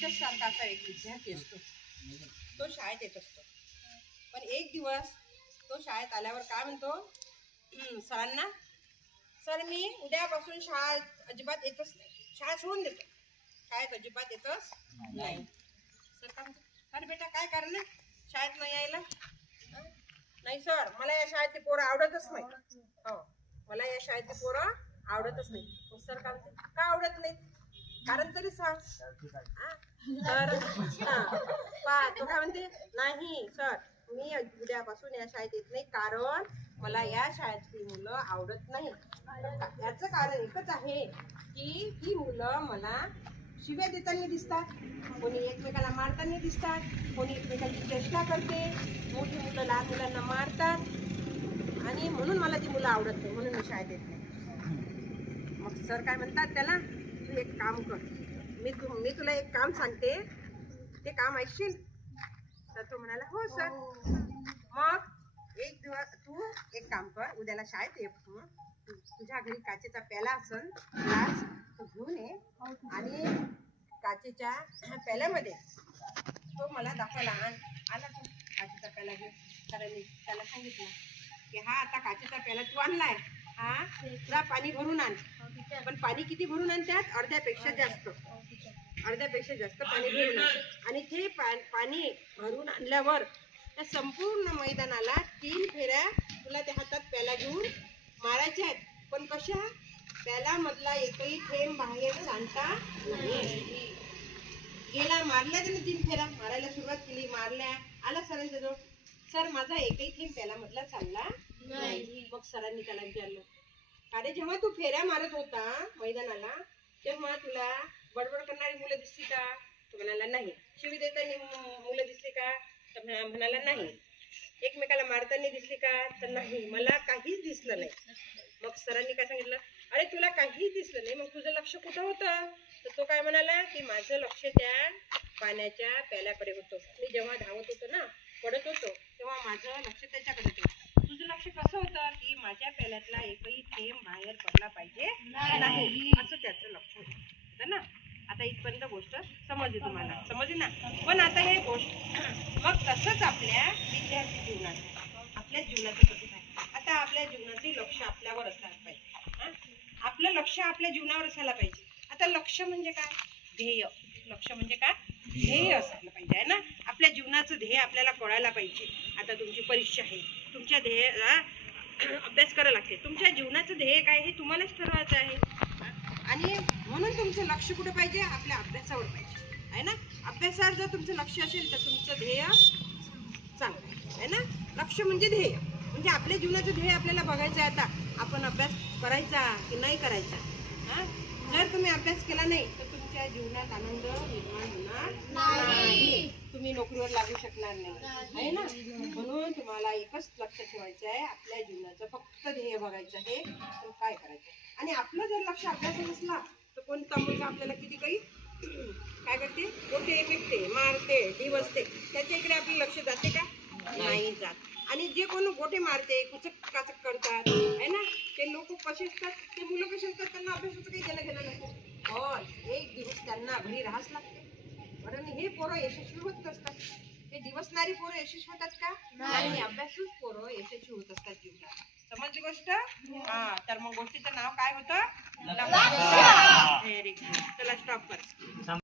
तुझ्यासारखा असा एक विद्यार्थी असतो, तो शाळेत येत असतो. पण एक दिवस तो शाळेत आल्यावर काय म्हणतो, सरांना, सर मी उद्यापासून शाळेत अजिबात येतच नाही, शाळा सोडून देतो, शाळेत अजिबात येतच नाही. सर काय म्हणतो, अरे बेटा काय कारण आहे शाळेत नाही यायला? नाही सर, मला या शाळेतली पोरं आवडतच नाही. हो, मला या शाळेतली पोरं आवडतच नाही. सर काय म्हणते, का आवडत नाही, कारण तरी सांग. तर तो काय म्हणते, नाही सर मी उद्यापासून या शाळेत येत नाही, कारण मला या शाळेतली मुलं आवडत नाही. याचं कारण एकच आहे की ही मुलं मला शिव्या देताना दिसतात, कोणी एकमेकाला मारताना दिसतात, कोणी एकमेकांची चेष्टा करते, मोठी मुलं लहान मुलांना मारतात, आणि म्हणून मला ती मुलं आवडत नाही, म्हणून मी शाळेत येत नाही. मग सर काय म्हणतात त्याला, तू एक काम कर, मी तुला एक काम सांगते, ते काम ऐकशील? तर तो म्हणाला, हो सर. मग एक दिवस तू एक काम कर, उद्याला शाळेत ये, तुझ्या घरी काचेचा प्याला असेल, ग्लास तो घेऊन ये, आणि काचेच्या प्याल्यामध्ये तो मला दाखवायला आला. तो काचेचा प्याला घेऊन सरांनी त्याला सांगितलं की हा आता काचेचा प्याला तू आणलाय, हा जा पाणी भरून आण. पण पाणी किती भरून आण, त्यात अर्ध्यापेक्षा जास्त पाणी भरून आण. आणि ते पाणी भरून आणल्यावर त्या संपूर्ण मैदानाला 3 फेऱ्या तुला त्या हातात प्याला घेऊन मारायच्या आहेत. पण कशा, प्याला मधला एकही थेंब बाहेर सांडता नाही. गेला, मारल्या त्याने 3 फेऱ्या मारायला सुरुवात केली, मारल्या, आला सरांच्या जवळ, सर माझा एकही थेंब प्याला मधला चालला नाही. मग सरांनी त्याला विचारलं, अरे जेव्हा तू फेऱ्या मारत होता मैदानाला, तेव्हा तुला बडबड करणारी मुलं दिसली का? तो म्हणाला नाही. शिवी देताना मुलं दिसली का? तर म्हणाला नाही. एकमेकाला मारताना दिसली का? तर नाही, मला काहीच दिसलं नाही. मग सरांनी काय सांगितलं, अरे तुला काहीच दिसलं नाही, मग तुझं लक्ष कुठं होतं? तर तो काय म्हणाला की माझं लक्ष त्या पाण्याच्या प्याल्याकडे होतं. मी जेव्हा धावत होतो ना, पडत होतो, तेव्हा माझं लक्ष त्याच्याकडे होतं. तुझं लक्ष कसं होतं की माझ्या प्याल्यातला एकही थेंब बाहेर पडला पाहिजे नाही, असं त्याचं लक्ष होतं ना. आता इथपर्यंत गोष्ट समजली तुम्हाला, समजली ना? पण आता हे गोष्ट मग तसंच आपल्या विद्यार्थी जीवनात, आपल्या जीवनाचं कसं आहे, आता आपल्या जीवनाचे लक्ष आपल्यावर असायला पाहिजे. आपलं लक्ष आपल्या जीवनावर असायला पाहिजे. आता लक्ष म्हणजे काय, ध्येय. लक्ष म्हणजे काय, ध्येय असायला पाहिजे, आहे ना. आपल्या जीवनाचं ध्येय आपल्याला कळायला पाहिजे. आता तुमची परीक्षा आहे, तुमच्या ध्येयाला अभ्यास करायला लागते. तुमच्या जीवनाचं ध्येय काय हे तुम्हालाच ठरवायचं आहे. आणि म्हणून तुमचं लक्ष कुठे पाहिजे, आपल्या अभ्यासावर पाहिजे, आहे ना. अभ्यासावर जर तुमचं लक्ष असेल तर तुमचं ध्येय चांगलं आहे ना. लक्ष म्हणजे ध्येय, म्हणजे आपल्या जीवनाचं ध्येय आपल्याला बघायचं आहे. आता आपण अभ्यास करायचा की नाही करायचा. जर तुम्ही अभ्यास केला नाही तर तुमच्या जीवनात आनंद निर्माण होणार नाही, तुम्ही नोकरीवर लागू शकणार नाही, आहे ना. म्हणून तुम्हाला एकच लक्ष ठेवायचं आहे, आपल्या जीवनाचं फक्त ध्येय बघायचं आहे, तर काय करायचं. आणि आपलं जर लक्ष अभ्यासात असला तर कोणता मुलगा आपल्याला किती काही काय करते, गोटे फेकते, मारते, डिवसते, त्याच्या इकडे आपलं लक्ष जाते का? नाही जात. आणि जे कोण गोटे मारते, कुचक काचक करतात, आहे ना, ते लोक कसे असतात, ते मुलं कसे असतात, त्यांना अभ्यासाचं काही गेलं गेलं नसतं. पण एक दिवस त्यांना घरी राहावंच लागते, कारण हे पोरं यशस्वी होत असतात. ते दिवसणारी पोरं यशस्वी होतात का? नाही, अभ्यासूच पोरं यशस्वी होत असतात जीवनात. समजली गोष्ट? तर मग गोष्टीचं नाव काय होतं? लक्ष. Very good. चला स्टॉप कर.